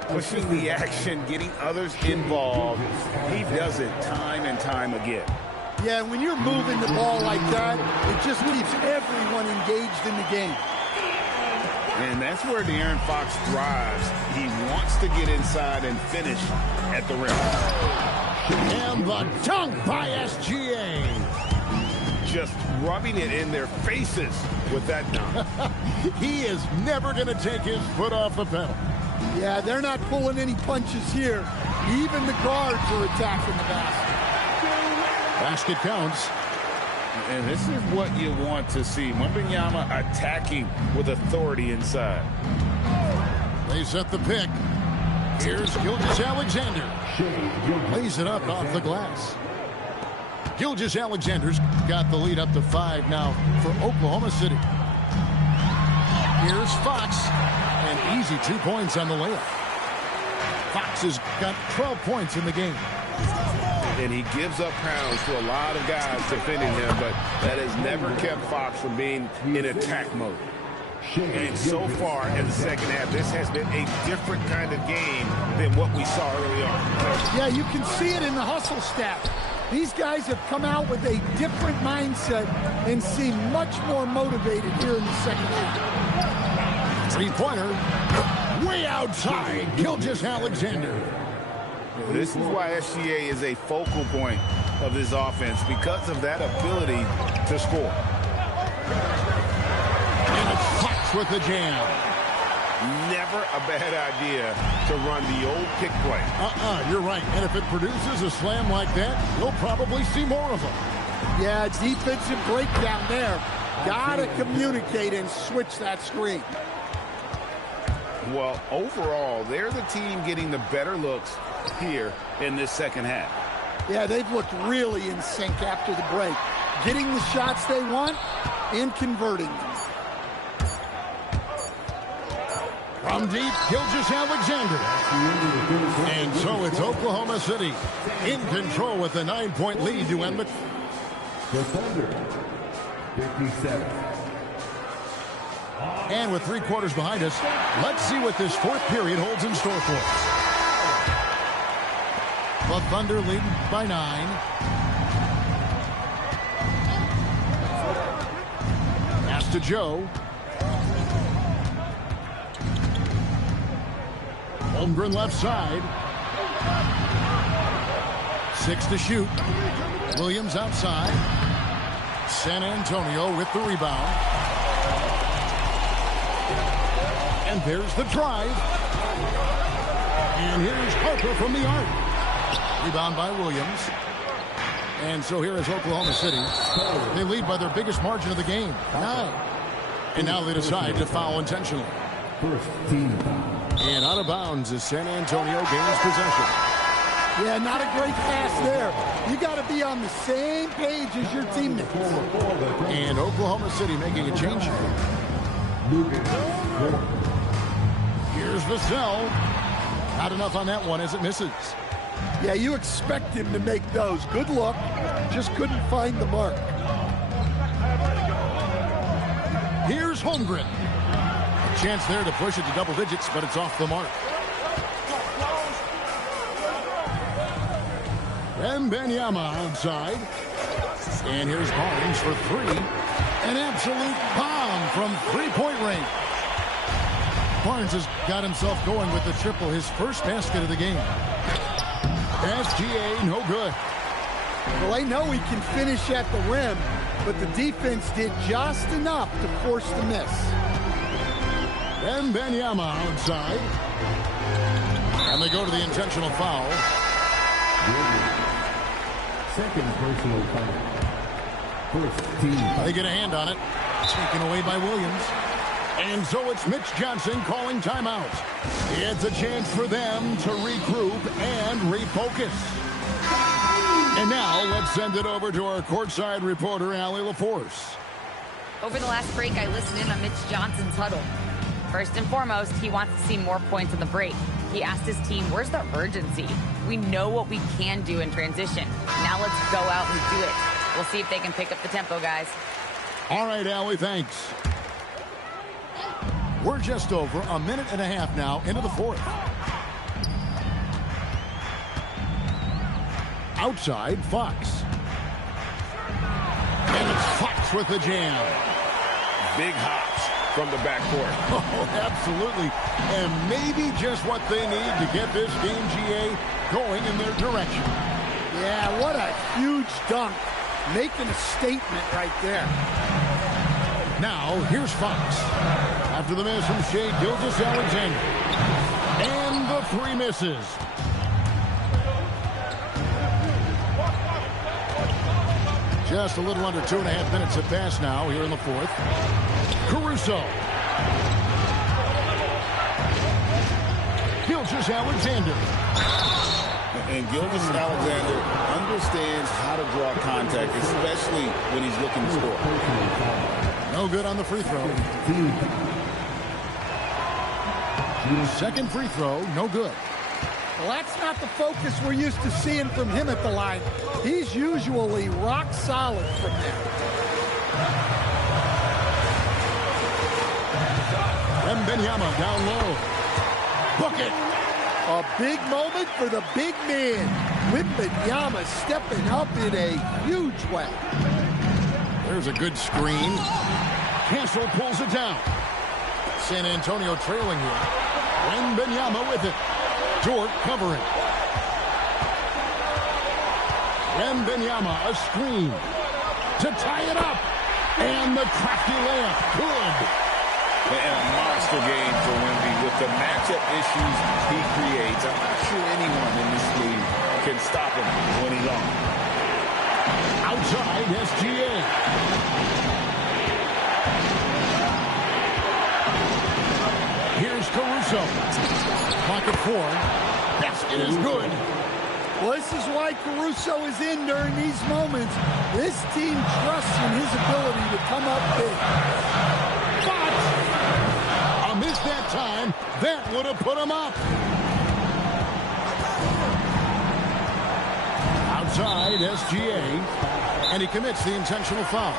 Pushing the action, getting others involved. He does it time and time again. Yeah, when you're moving the ball like that, it just keeps everyone engaged in the game. And that's where De'Aaron Fox thrives. He wants to get inside and finish at the rim. And the dunk by SGA. Just rubbing it in their faces with that dunk. He is never going to take his foot off the pedal. Yeah, they're not pulling any punches here. Even the guards are attacking the basket. Basket counts. And this is what you want to see. Wembanyama attacking with authority inside. They set the pick. Here's Gilgeous-Alexander. Lays it up off the glass. Gilgeous-Alexander's got the lead up to 5 now for Oklahoma City. Here's Fox. And easy 2 points on the layup. Fox has got 12 points in the game. And he gives up pounds to a lot of guys defending him, but that has never kept Fox from being in attack mode. And so far in the second half, this has been a different kind of game than what we saw early on. Yeah, you can see it in the hustle stat. These guys have come out with a different mindset and seem much more motivated here in the second half. Three-pointer, way outside, Gilgeous-Alexander. This is why SGA is a focal point of this offense, because of that ability to score. And it's Fox with the jam. Never a bad idea to run the old pick play. You're right. And if it produces a slam like that, you'll probably see more of them. Yeah, defensive breakdown there. Gotta communicate and switch that screen. Well, overall, they're the team getting the better looks here in this second half. Yeah, they've looked really in sync after the break. Getting the shots they want and converting them. From deep, Gilgeous-Alexander. And so it's Oklahoma City in control with a 9-point lead to end. The Thunder, 57. And with 3 quarters behind us, let's see what this 4th period holds in store for us. The Thunder leading by 9. Pass to Joe. Holmgren left side. 6 to shoot. Williams outside. San Antonio with the rebound. And there's the drive. And here's Harper from the arc. Rebound by Williams. And so here is Oklahoma City. They lead by their biggest margin of the game, 9. And now they decide to foul intentionally. First team. And out of bounds as San Antonio gains possession. Yeah, not a great pass there. You got to be on the same page as your teammates. And Oklahoma City making a change here. Here's Vassell. Not enough on that one as it misses. Yeah, you expect him to make those. Good look. Just couldn't find the mark. Here's Holmgren. A chance there to push it to double digits, but it's off the mark. Wembanyama outside. And here's Barnes for 3. An absolute bomb from 3-point range. Barnes has got himself going with the triple, his first basket of the game. SGA, no good. Well, I know he can finish at the rim, but the defense did just enough to force the miss. Wembanyama outside. And they go to the intentional foul. Second personal foul. First team. They get a hand on it. Taken away by Williams. And so it's Mitch Johnson calling timeout. It's a chance for them to regroup and refocus. And now let's send it over to our courtside reporter, Allie LaForce. Over the last break, I listened in on Mitch Johnson's huddle. First and foremost, he wants to see more points on the break. He asked his team, where's the urgency? We know what we can do in transition. Now let's go out and do it. We'll see if they can pick up the tempo, guys. All right, Allie, thanks. We're just over a minute and a half now into the 4th. Outside, Fox. And it's Fox with the jam. Big hops from the backcourt. Oh, absolutely. And maybe just what they need to get this game, GA, going in their direction. Yeah, what a huge dunk. Making a statement right there. Now, here's Fox. After the miss from Shea Gilgeous-Alexander. And the 3 misses. Just a little under 2.5 minutes have passed now here in the 4th. Caruso. Gilgeous-Alexander. And Gilgeous-Alexander understands how to draw contact, especially when he's looking to score. No good on the free throw. Second free throw, no good. Well, that's not the focus we're used to seeing from him at the line. He's usually rock solid from there. Wembanyama down low. Bucket. A big moment for the big man. Wembanyama stepping up in a huge way. There's a good screen. Castle pulls it down. San Antonio trailing here. Wembanyama with it. Dort covering. Wembanyama a screen to tie it up. And the crafty layup. Good. And a monster game for Wemby with the matchup issues he creates. I'm not sure anyone in this league can stop him when he's on. Outside SGA. Here's Caruso. Clock at 4. Basket is good. Well, this is why Caruso is in during these moments. This team trusts in his ability to come up big. But a miss that time. That would have put him up. Outside SGA. And he commits the intentional foul.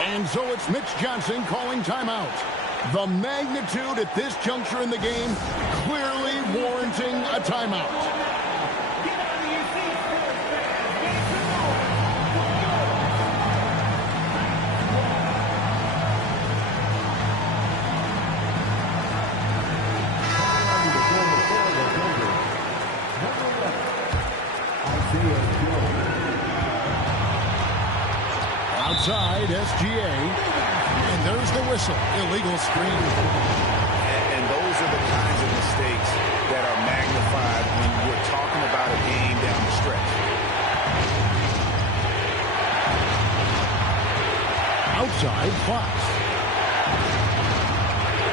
And so it's Mitch Johnson calling timeout. The magnitude at this juncture in the game clearly warranting a timeout. Outside SGA, and there's the whistle. Illegal screen. And those are the kinds of mistakes that are magnified when we're talking about a game down the stretch. Outside Fox.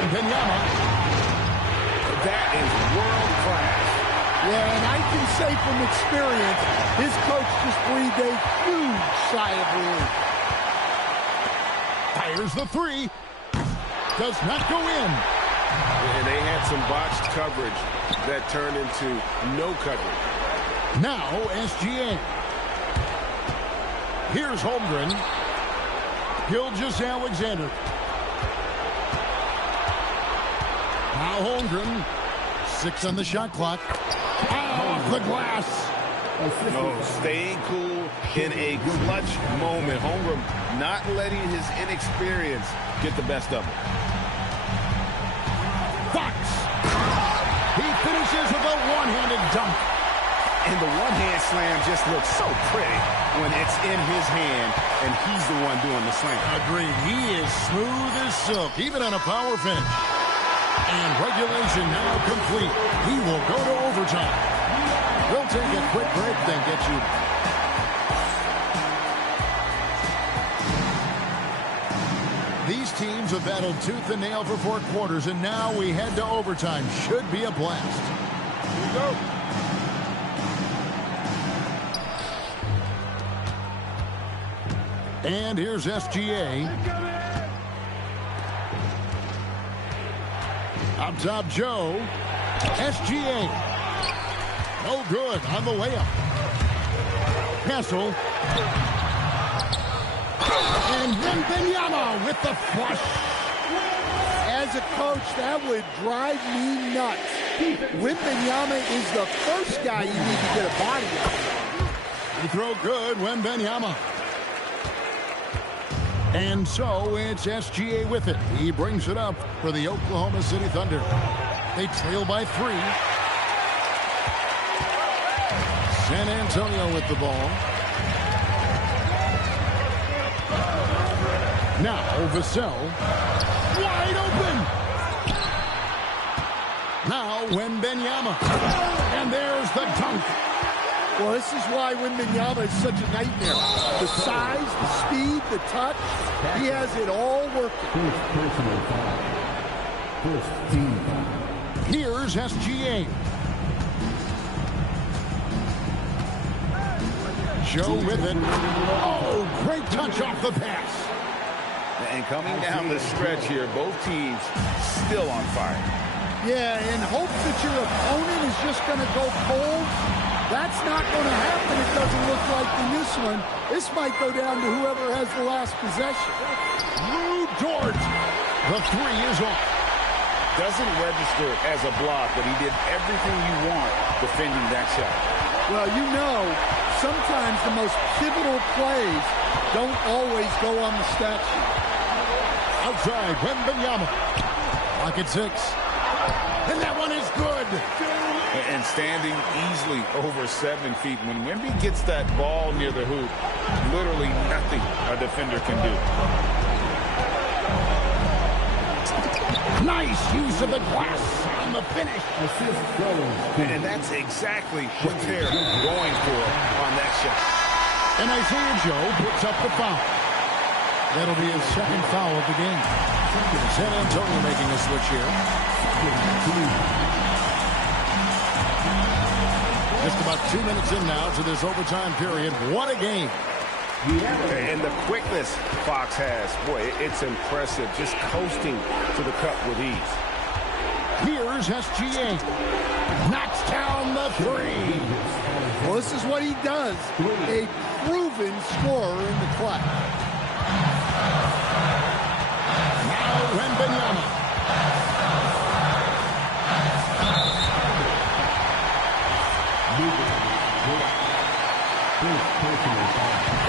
Benyama. That is world class. Yeah, and I can say from experience, his coach just breathed a huge sigh of relief. Fires the three. Does not go in. And they had some botched coverage that turned into no coverage. Now SGA. Here's Holmgren. Gilgeous-Alexander. Now Holmgren. 6 on the shot clock. Off the glass. No, staying cool in a clutch moment. Holmgren not letting his inexperience get the best of him. Fox. He finishes with a one-handed dunk. And the one-hand slam just looks so pretty when it's in his hand and he's the one doing the slam. Agreed. He is smooth as silk, even on a power finish. And regulation now complete. He will go to overtime. We'll take a quick break, then get you. These teams have battled tooth and nail for 4 quarters, and now we head to overtime. Should be a blast. Here we go. And here's SGA. Up top, Joe. SGA. No good on the layup. Castle. And Wembanyama with the flush. As a coach, that would drive me nuts. Wembanyama is the first guy you need to get a body on. He throw good, Wembanyama. And so it's SGA with it. He brings it up for the Oklahoma City Thunder. They trail by 3. San Antonio with the ball. Now Vassell. Wide open. Now Wembanyama. And there's the dunk. Well, this is why Wembanyama is such a nightmare. The size, the speed, the touch. He has it all working. First team foul. Here's SGA. Joe with it. Oh, great touch off the pass. And coming down the stretch here, both teams still on fire. Yeah, in hopes that your opponent is just going to go cold. That's not going to happen, it doesn't look like in this one. This might go down to whoever has the last possession. Lou Dort. The 3 is off. Doesn't register as a block, but he did everything you want defending that shot. Well, you know, sometimes the most pivotal plays don't always go on the stat sheet. Outside, Wembanyama. Lock at 6. And that one is good. And standing easily over 7 feet. When Wemby gets that ball near the hoop, literally nothing a defender can do. Nice use of the glass on the finish. And that's exactly what they're going for on that shot. And Isaiah Joe picks up the foul. That'll be his second foul of the game. San Antonio making a switch here. Just about 2 minutes in now to this overtime period. What a game. And the quickness Fox has, boy, it's impressive. Just coasting to the cup with ease. Here's SGA. Knocks down the 3. Well, this is what he does. A proven scorer in the clutch. Now Wembanyama.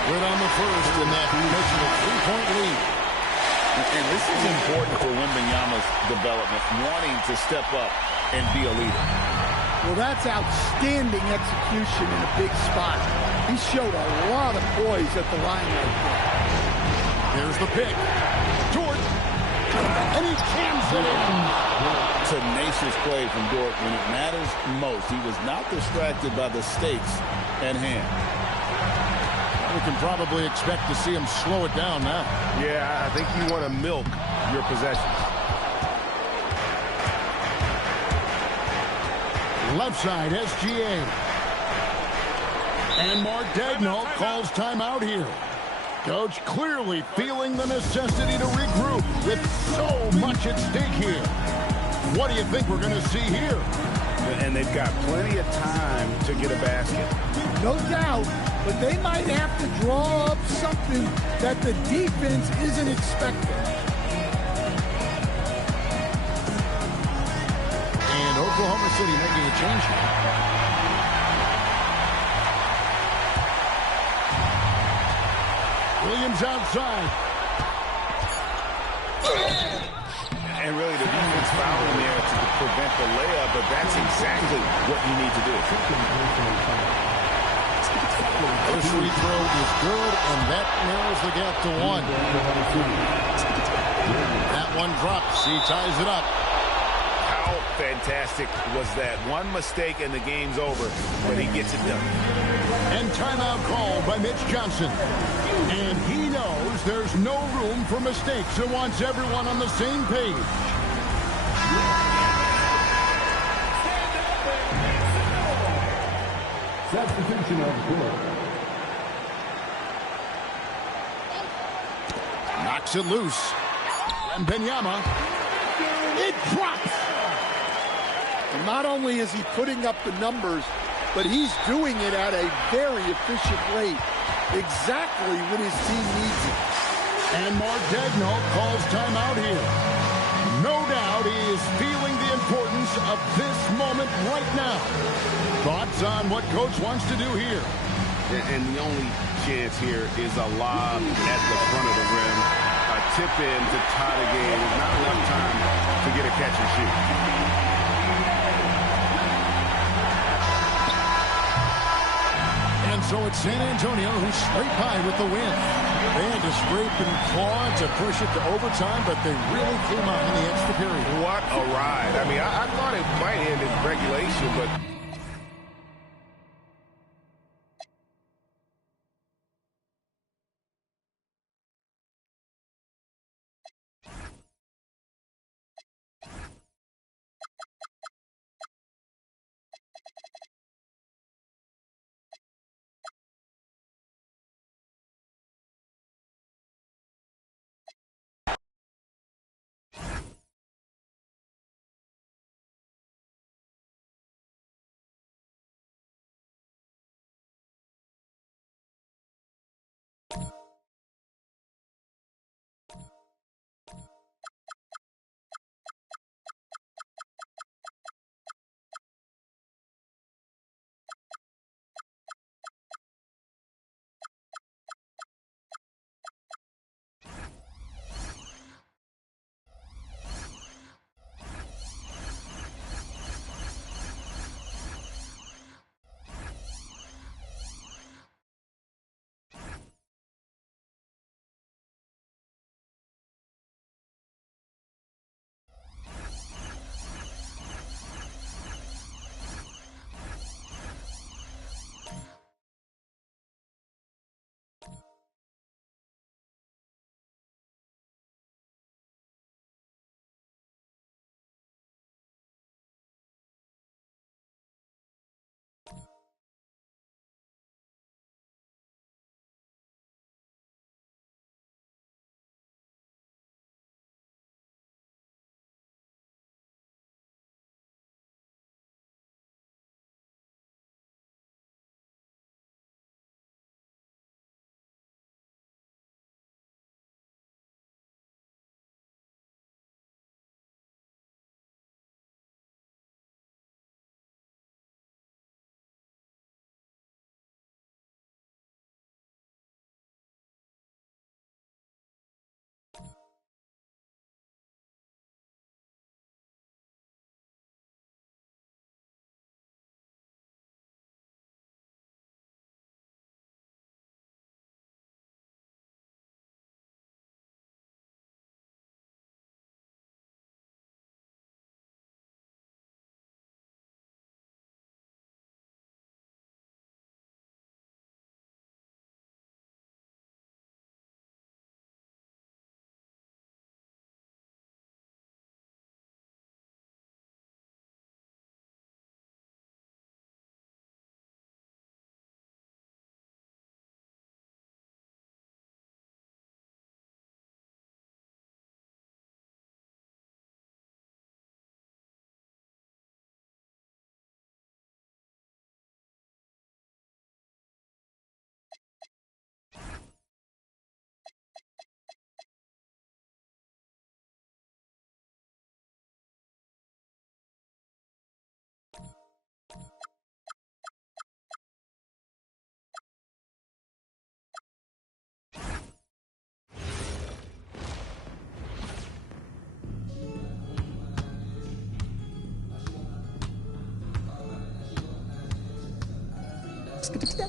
Good on the first, and that makes it a 3-point lead. And this is important for Wembanyama's development, wanting to step up and be a leader. Well, that's outstanding execution in a big spot. He showed a lot of poise at the line right there. Here's the pick. Jordan. And he jams it in. Tenacious play from Dort when it matters most. He was not distracted by the stakes at hand. We can probably expect to see him slow it down now. Yeah, I think you want to milk your possessions. Left side, SGA. And Mark Daigneault calls timeout here. Coach clearly feeling the necessity to regroup with so much at stake here. What do you think we're going to see here? And they've got plenty of time to get a basket. No doubt, but they might have to draw up something that the defense isn't expecting. And Oklahoma City making a change here. Williams outside. And really the defense fouling there to prevent the layup, but that's exactly what you need to do. First free throw is good, and that narrows the gap to 1. That one drops. He ties it up. How fantastic was that? One mistake and the game's over, but he gets it done. And timeout called by Mitch Johnson. And he knows there's no room for mistakes and wants everyone on the same page. Substitution of court. Knocks it loose. And Wembanyama. It drops. And not only is he putting up the numbers, but he's doing it at a very efficient rate, exactly when his team needs it. And Mark Daigneault calls timeout here. No doubt he is feeling the importance of this moment right now. Thoughts on what Coach wants to do here? And the only chance here is a lob at the front of the rim. A tip-in to tie the game. There's not enough time to get a catch and shoot. So it's San Antonio who's straight by with the win. They had to scrape and claw to push it to overtime, but they really came on in the extra period. What a ride. I mean, I thought it might end in regulation, but Skitty